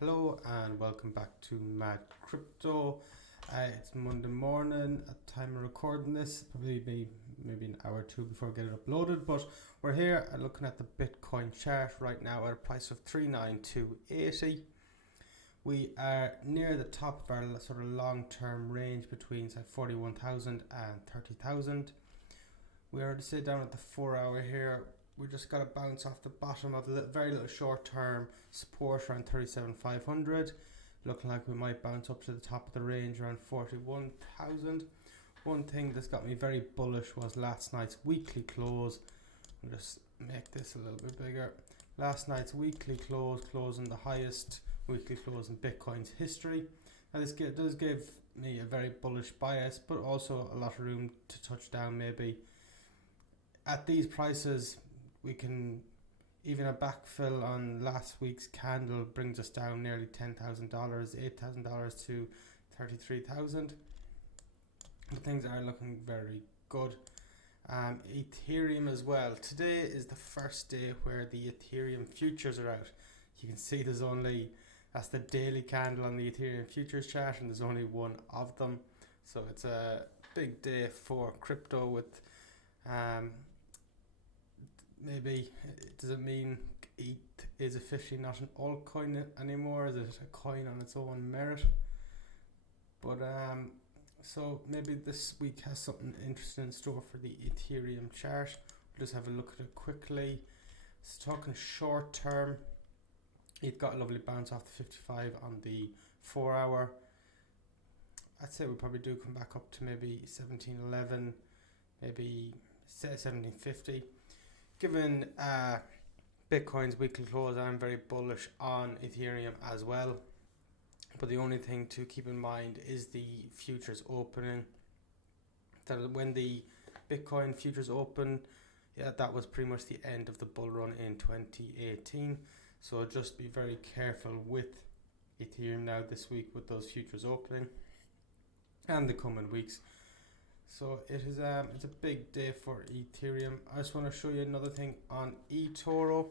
Hello and welcome back to Mad Crypto. It's Monday morning at the time of recording this, probably maybe an hour or two before I get it uploaded, but we're here looking at the Bitcoin chart right now at a price of 39280. We are near the top of our sort of long-term range between say 41,000 and 30,000. We already sit down at the 4 hour here. We just got to bounce off the bottom of very little short-term support around 37,500. Looking like we might bounce up to the top of the range around 41,000. One thing that's got me very bullish was last night's weekly close. I'll just make this a little bit bigger. Last night's weekly closing the highest weekly close in Bitcoin's history. Now this does give me a very bullish bias, but also a lot of room to touch down maybe. At these prices, we can, even a backfill on last week's candle brings us down nearly $10,000, $8,000 to 33,000. But things are looking very good. Ethereum as well. Today is the first day where the Ethereum futures are out. You can see that's the daily candle on the Ethereum futures chart, and there's only one of them. So it's a big day for crypto with maybe, does it mean ETH is officially not an altcoin anymore? Is it a coin on its own merit? But so maybe this week has something interesting in store for the Ethereum chart. We'll just have a look at it quickly. So talking short term, it got a lovely bounce off the 55 on the 4 hour. I'd say we probably do come back up to maybe 1711, maybe 1750. Given Bitcoin's weekly close, I'm very bullish on Ethereum as well. But the only thing to keep in mind is the futures opening. That when the Bitcoin futures open, that was pretty much the end of the bull run in 2018. So just be very careful with Ethereum now this week with those futures opening and the coming weeks. So it is it's a big day for Ethereum. I just want to show you another thing on Etoro.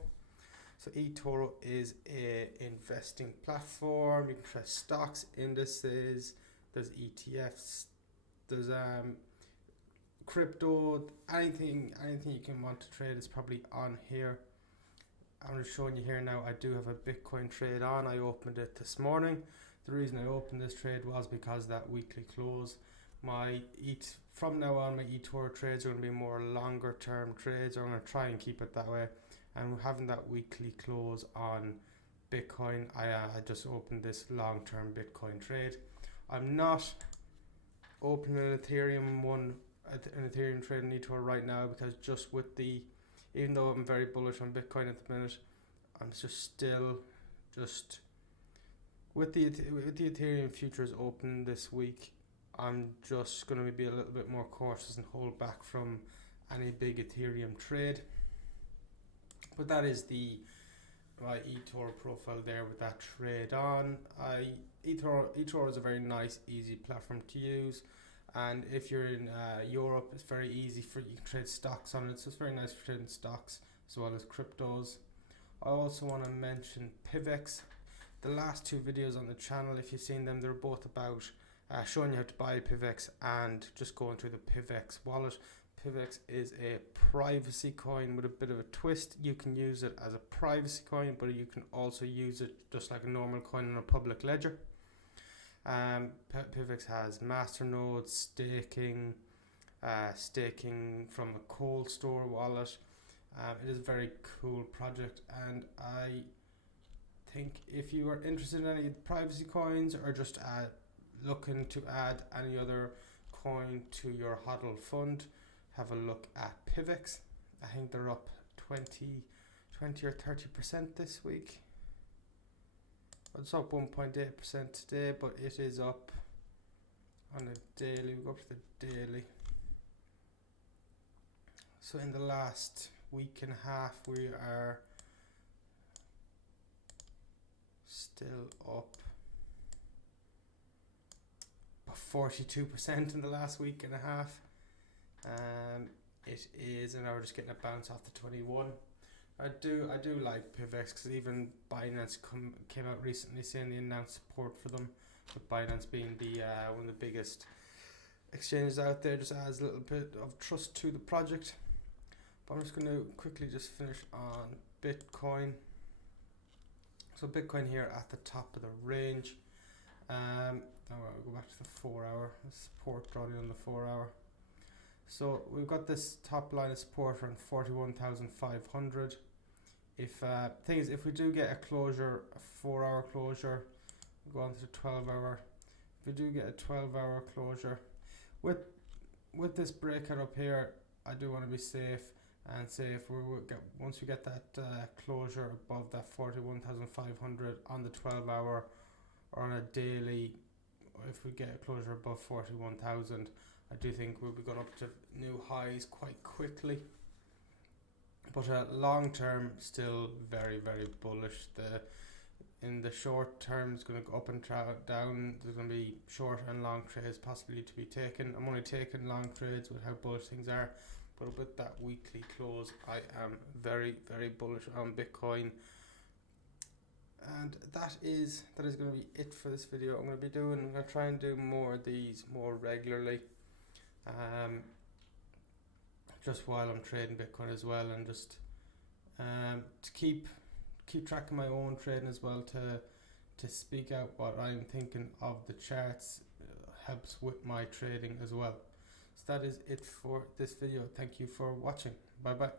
So Etoro is a investing platform. You can trade stocks, indices, there's ETFs, there's crypto, anything you can want to trade is probably on here. I'm just showing you here now. I do have a Bitcoin trade on. I opened it this morning. The reason I opened this trade was because that weekly close. From now on, my Etoro trades are going to be more longer term trades. I'm going to try and keep it that way. And having that weekly close on Bitcoin, I just opened this long term Bitcoin trade. I'm not opening an Ethereum trade in Etoro right now because even though I'm very bullish on Bitcoin at the minute, I'm still with the Ethereum futures open this week. I'm just going to be a little bit more cautious and hold back from any big Ethereum trade. But that is my Etoro profile there with that trade on. Etoro is a very nice, easy platform to use. And if you're in Europe, it's very easy you can trade stocks on it. So it's very nice for trading stocks as well as cryptos. I also want to mention PIVX. The last two videos on the channel, if you've seen them, they're both about showing you how to buy PIVX and just going through the PIVX wallet. PIVX is a privacy coin with a bit of a twist. You can use it as a privacy coin, but you can also use it just like a normal coin on a public ledger. PIVX has masternodes, staking from a cold store wallet. It is a very cool project, and I think if you are interested in any privacy coins or just looking to add any other coin to your HODL fund, have a look at PIVX. I think they're up 20 or 30% this week. It's up 1.8% today, but it is up on a daily. We go up to the daily. So in the last week and a half, we are still up 42% in the last week and a half. It is, and now we're just getting a bounce off the 21. I do like PIVX because even Binance came out recently saying they announced support for them. With Binance being the one of the biggest exchanges out there, just adds a little bit of trust to the project. But I'm just going to quickly just finish on Bitcoin. So Bitcoin here at the top of the range. Now I'll go back to the 4 hour support drawn on the 4 hour. So we've got this top line of support around 41,500. If thing is, if we do get a closure, a 4 hour closure, we'll go on to the 12 hour. If we do get a 12 hour closure, with this breakout up here, I do want to be safe and say if once we get that closure above that 41,500 on the 12 hour or on a daily, if we get a closure above 41,000, I do think we'll be going up to new highs quite quickly. But long term, still very, very bullish. In the short term, it's going to go up and down. There's going to be short and long trades possibly to be taken. I'm only taking long trades with how bullish things are. But with that weekly close, I am very, very bullish on Bitcoin. And that is going to be it for this video. I'm going to try and do more of these more regularly. Just while I'm trading Bitcoin as well, and just to keep track of my own trading as well, to speak out what I'm thinking of the charts helps with my trading as well. So that is it for this video. Thank you for watching. Bye bye.